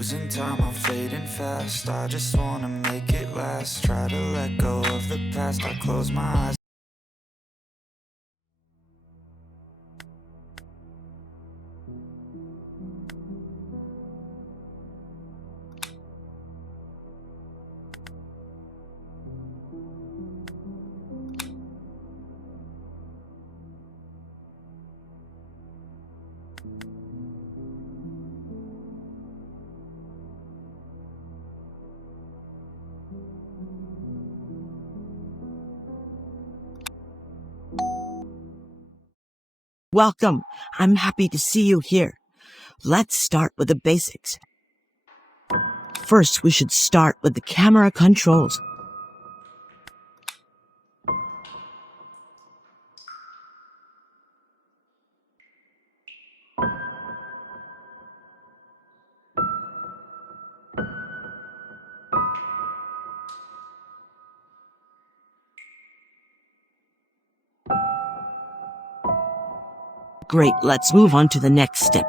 Losing time, I'm fading fast. I just wanna make it last. Try to let go of the past. I close my eyes. Welcome. I'm happy to see you here. Let's start with the basics. First, we should start with the camera controls. Great, let's move on to the next step.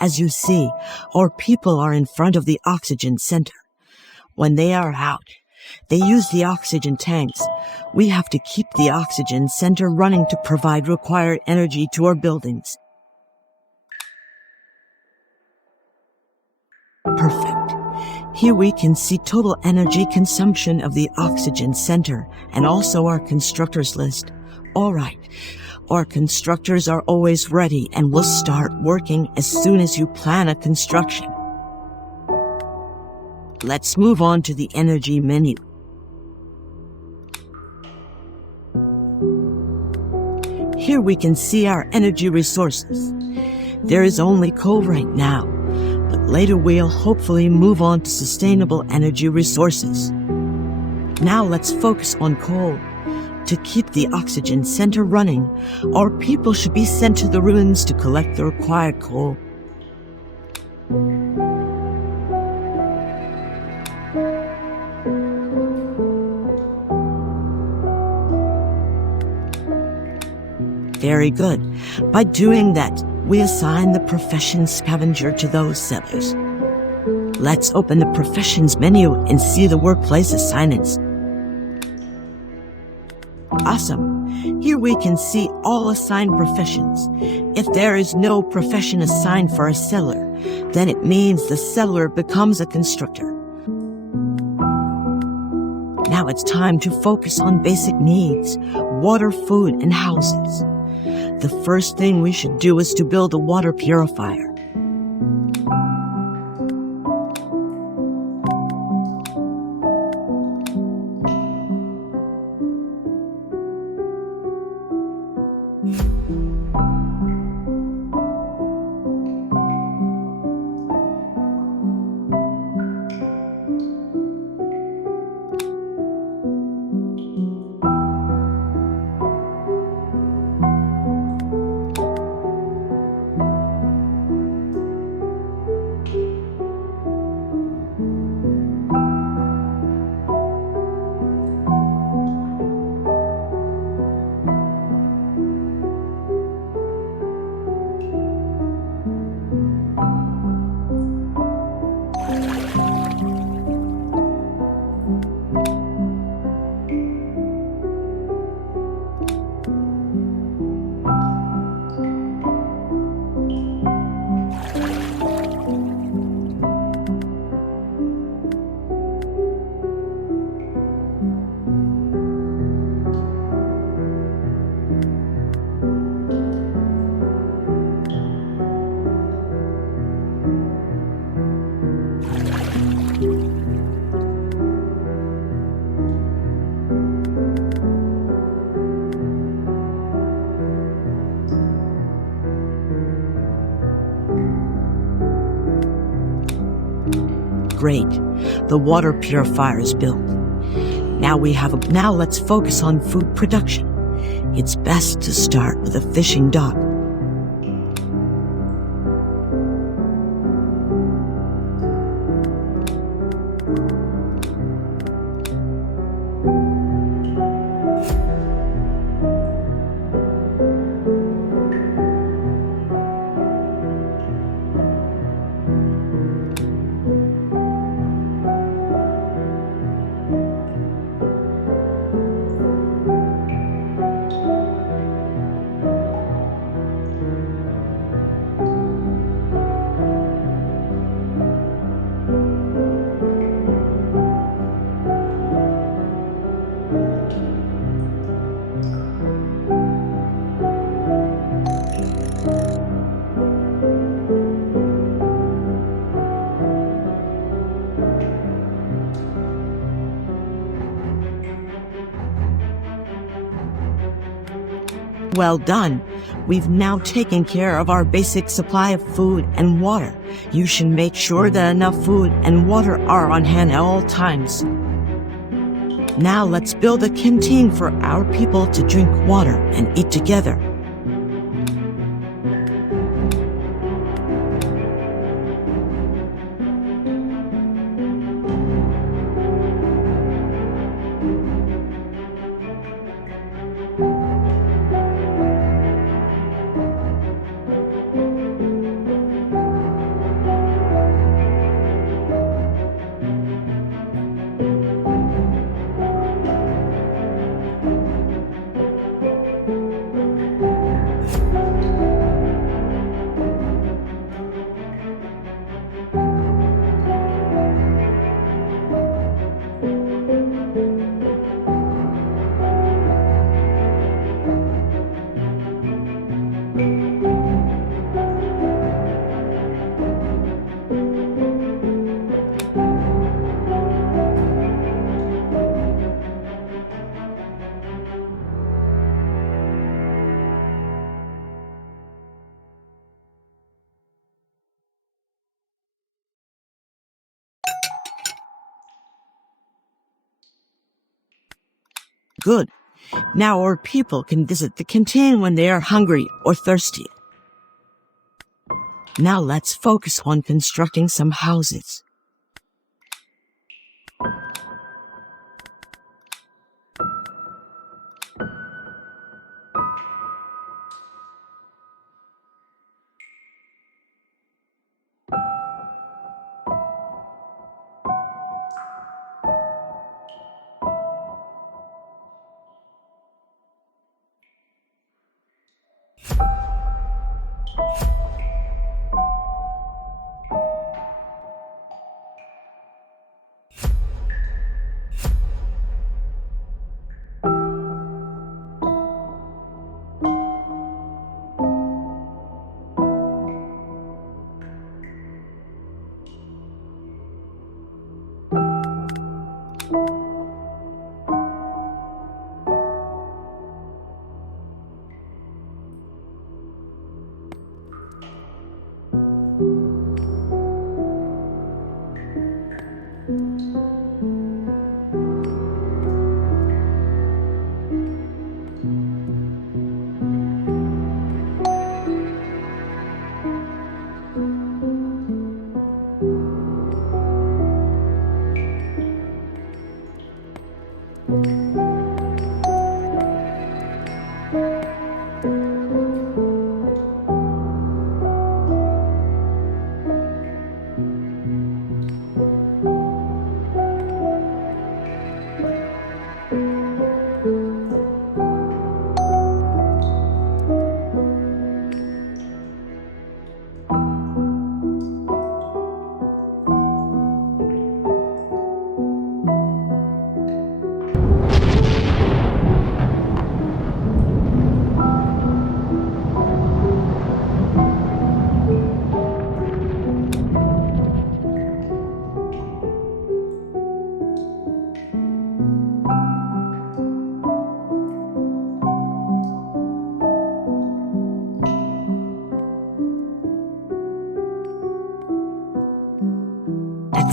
As you see, our people are in front of the oxygen center. When they are out, they use the oxygen tanks. We have to keep the oxygen center running to provide required energy to our buildings. Perfect. Here we can see total energy consumption of the oxygen center and also our constructors list. All right. Our constructors are always ready and will start working as soon as you plan a construction. Let's move on to the energy menu. Here we can see our energy resources. There is only coal right now, but later we'll hopefully move on to sustainable energy resources. Now let's focus on coal. To keep the oxygen center running, our people should be sent to the ruins to collect the required coal. Very good. By doing that, we assign the profession scavenger to those sellers. Let's open the professions menu and see the workplace assignments. Awesome. Here we can see all assigned professions. If there is no profession assigned for a seller, then it means the seller becomes a constructor. Now it's time to focus on basic needs, water, food, and houses. The first thing we should do is to build a water purifier. Great. The water purifier is built. Now let's focus on food production. It's best to start with a fishing dock. Well done. We've now taken care of our basic supply of food and water. You should make sure that enough food and water are on hand at all times. Now let's build a canteen for our people to drink water and eat together. Good. Now our people can visit the canteen when they are hungry or thirsty. Now let's focus on constructing some houses.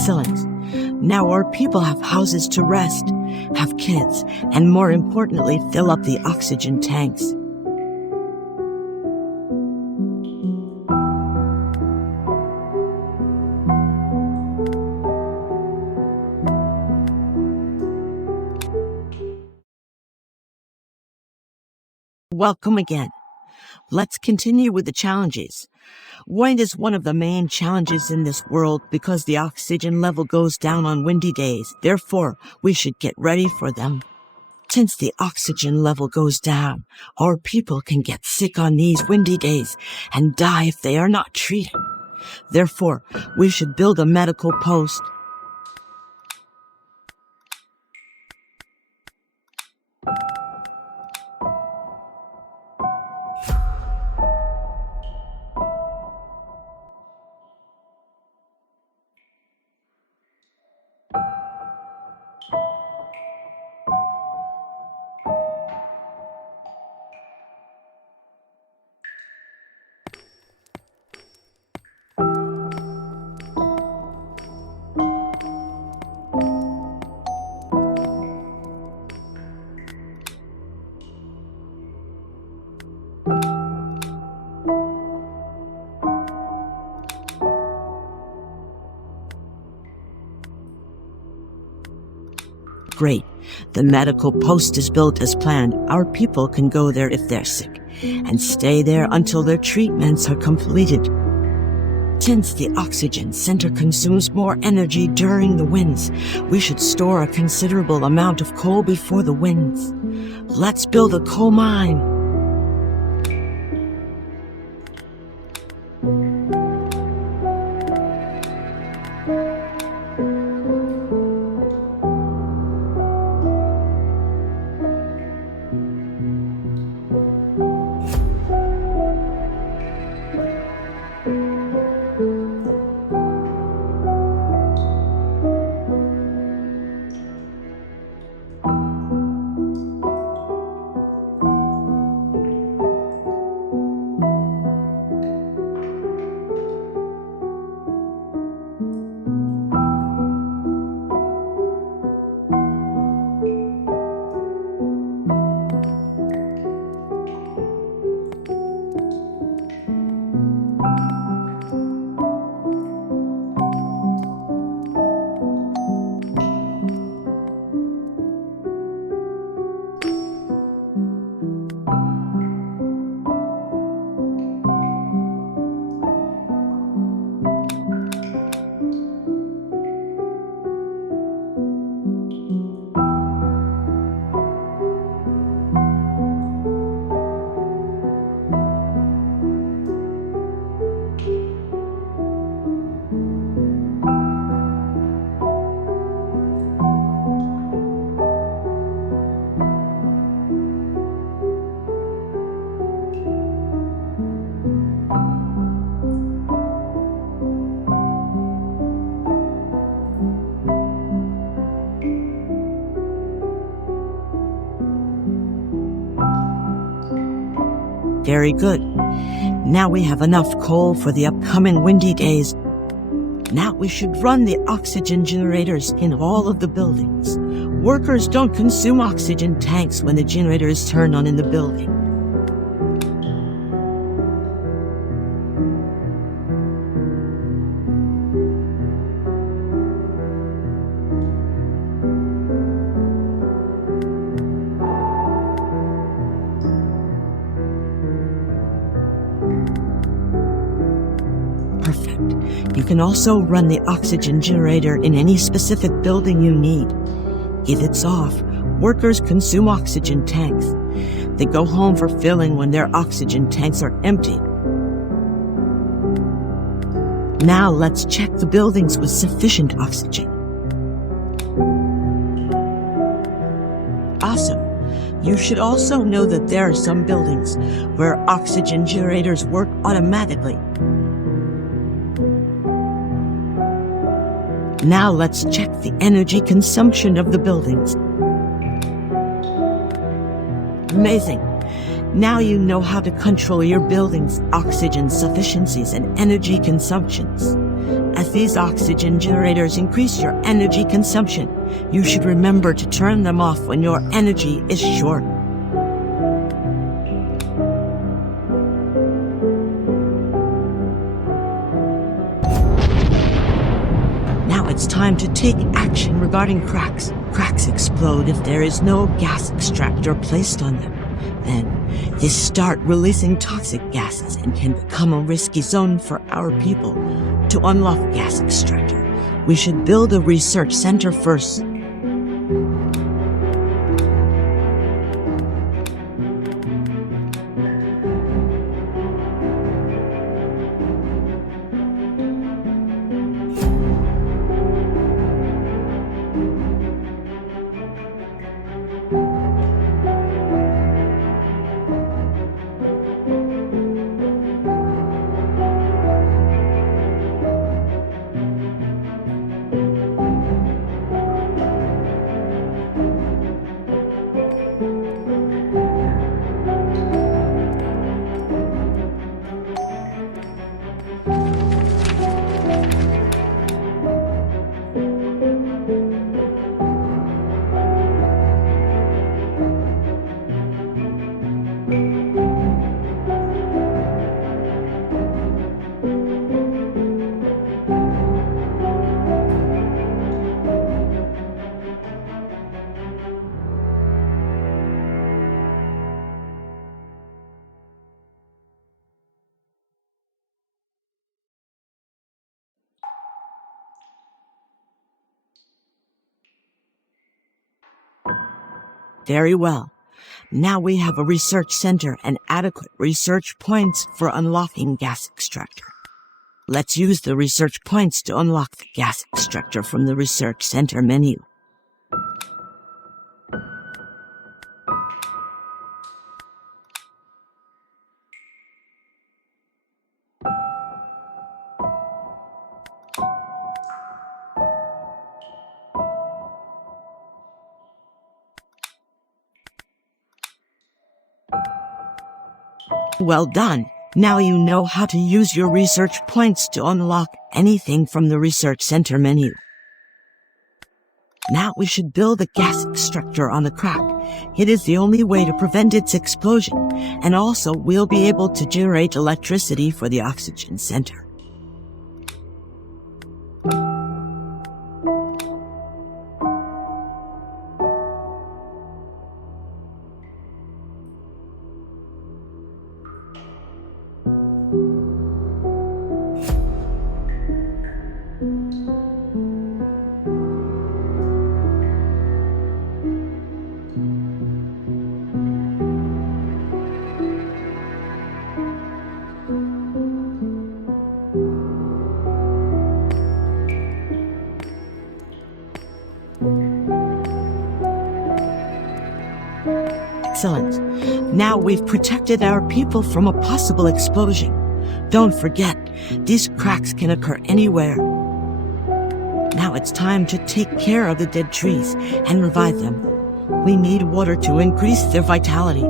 Excellent. Now our people have houses to rest, have kids, and more importantly, fill up the oxygen tanks. Welcome again. Let's continue with the challenges. Wind is one of the main challenges in this world because the oxygen level goes down on windy days. Therefore, we should get ready for them. Since the oxygen level goes down, our people can get sick on these windy days and die if they are not treated. Therefore, we should build a medical post. great. The medical post is built as planned. Our people can go there if they're sick and stay there until their treatments are completed. Since the oxygen center consumes more energy during the winds, we should store a considerable amount of coal before the winds. Let's build a coal mine. Very good. Now we have enough coal for the upcoming windy days. Now we should run the oxygen generators in all of the buildings. Workers don't consume oxygen tanks when the generator is turned on in the building. Perfect. You can also run the oxygen generator in any specific building you need. If it's off, workers consume oxygen tanks. They go home for filling when their oxygen tanks are empty. Now let's check the buildings with sufficient oxygen. Awesome. You should also know that there are some buildings where oxygen generators work automatically. Now let's check the energy consumption of the buildings. Amazing. Now you know how to control your building's oxygen sufficiencies and energy consumptions. As these oxygen generators increase your energy consumption, you should remember to turn them off when your energy is short. It's time to take action regarding cracks. Cracks explode if there is no gas extractor placed on them. Then they start releasing toxic gases and can become a risky zone for our people. To unlock gas extractor, we should build a research center first. Very well. Now we have a research center and adequate research points for unlocking gas extractor. Let's use the research points to unlock the gas extractor from the research center menu. Well done. Now you know how to use your research points to unlock anything from the research center menu. Now we should build a gas extractor on the crack. It is the only way to prevent its explosion, and also we'll be able to generate electricity for the oxygen center. Excellent. Now we've protected our people from a possible explosion. Don't forget, these cracks can occur anywhere. Now it's time to take care of the dead trees and revive them. We need water to increase their vitality.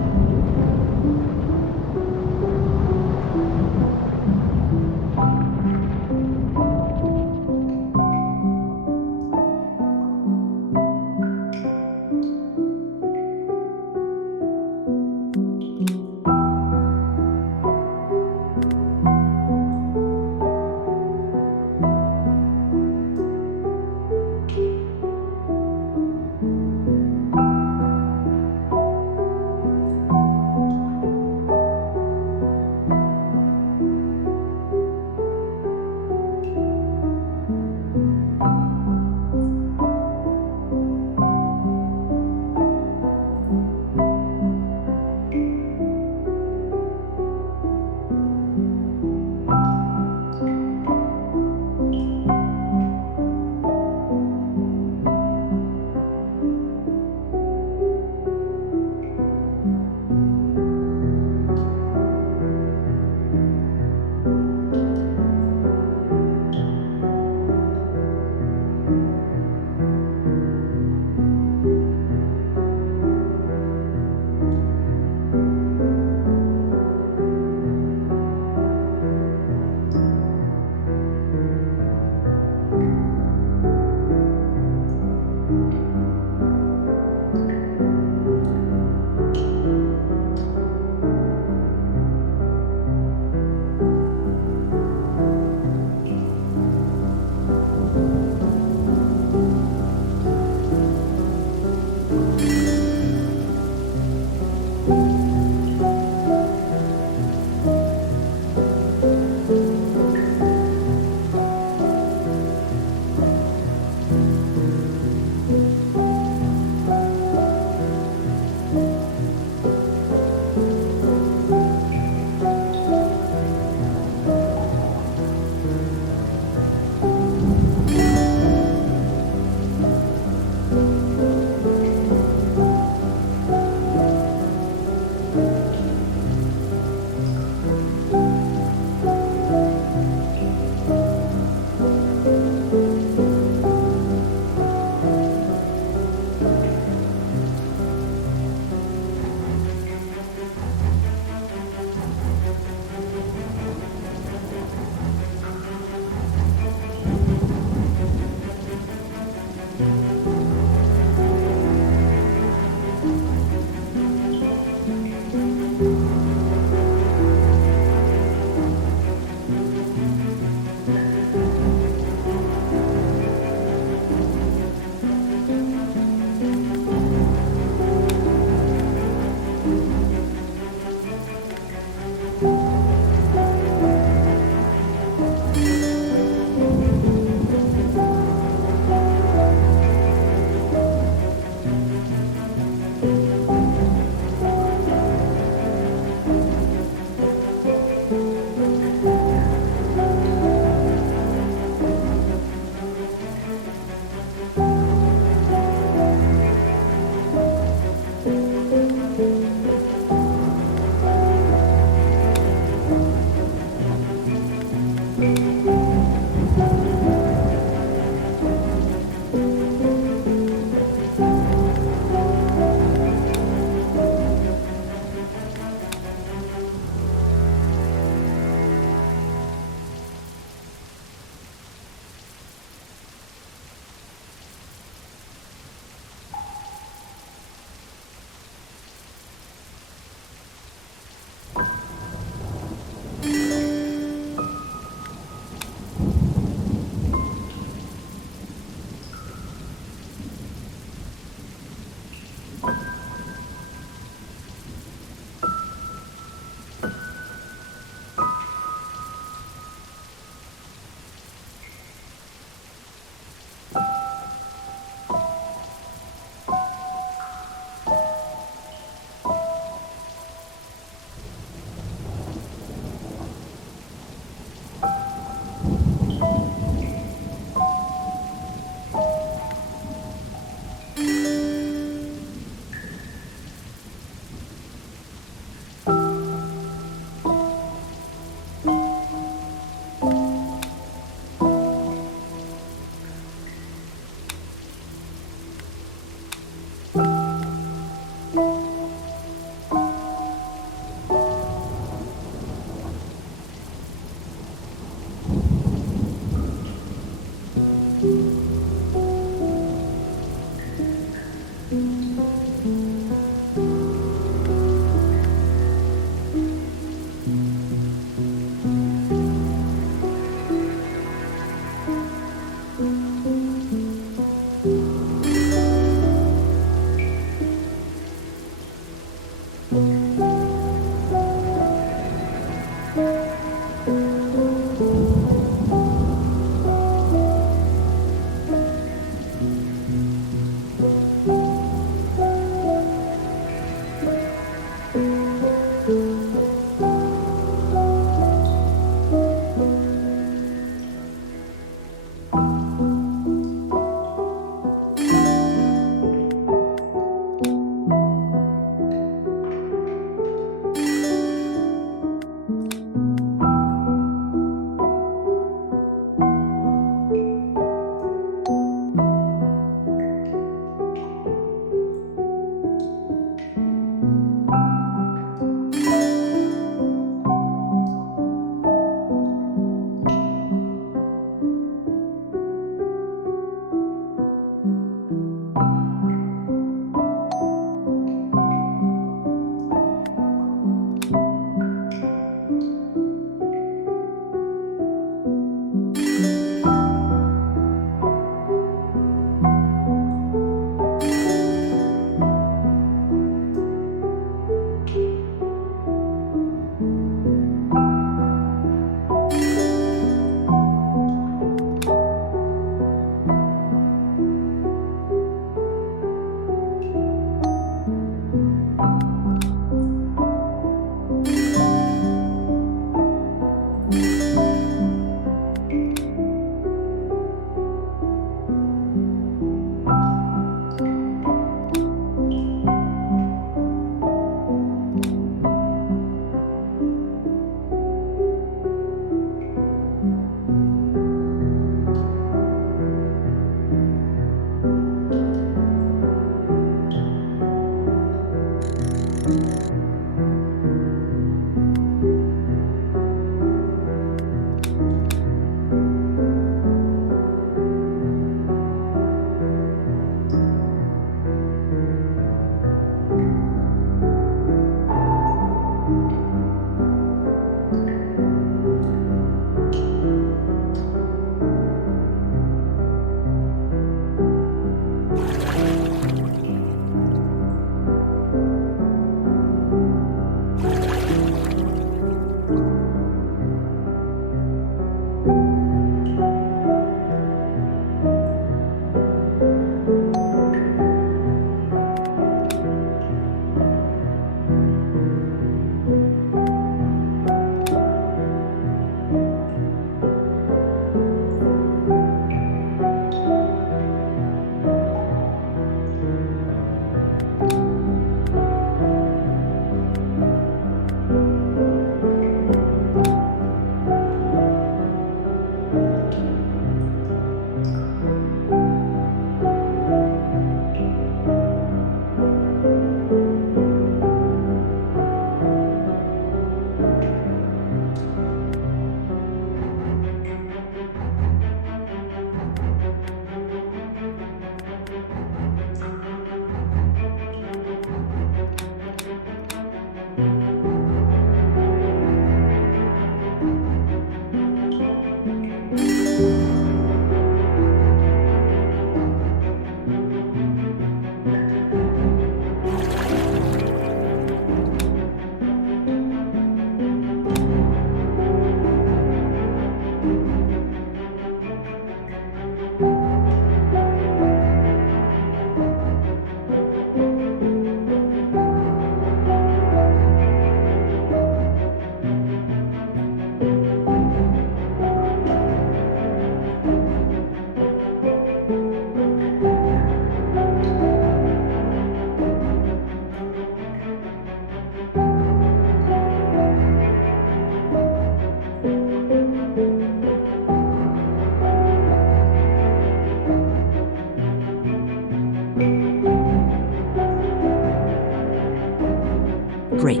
break.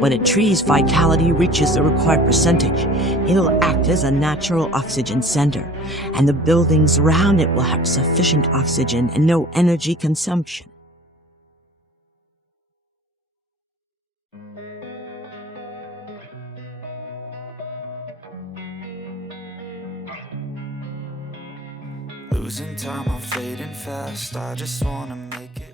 When a tree's vitality reaches the required percentage, it'll act as a natural oxygen sender, and the buildings around it will have sufficient oxygen and no energy consumption. Losing time, I'm fading fast. I just wanna make it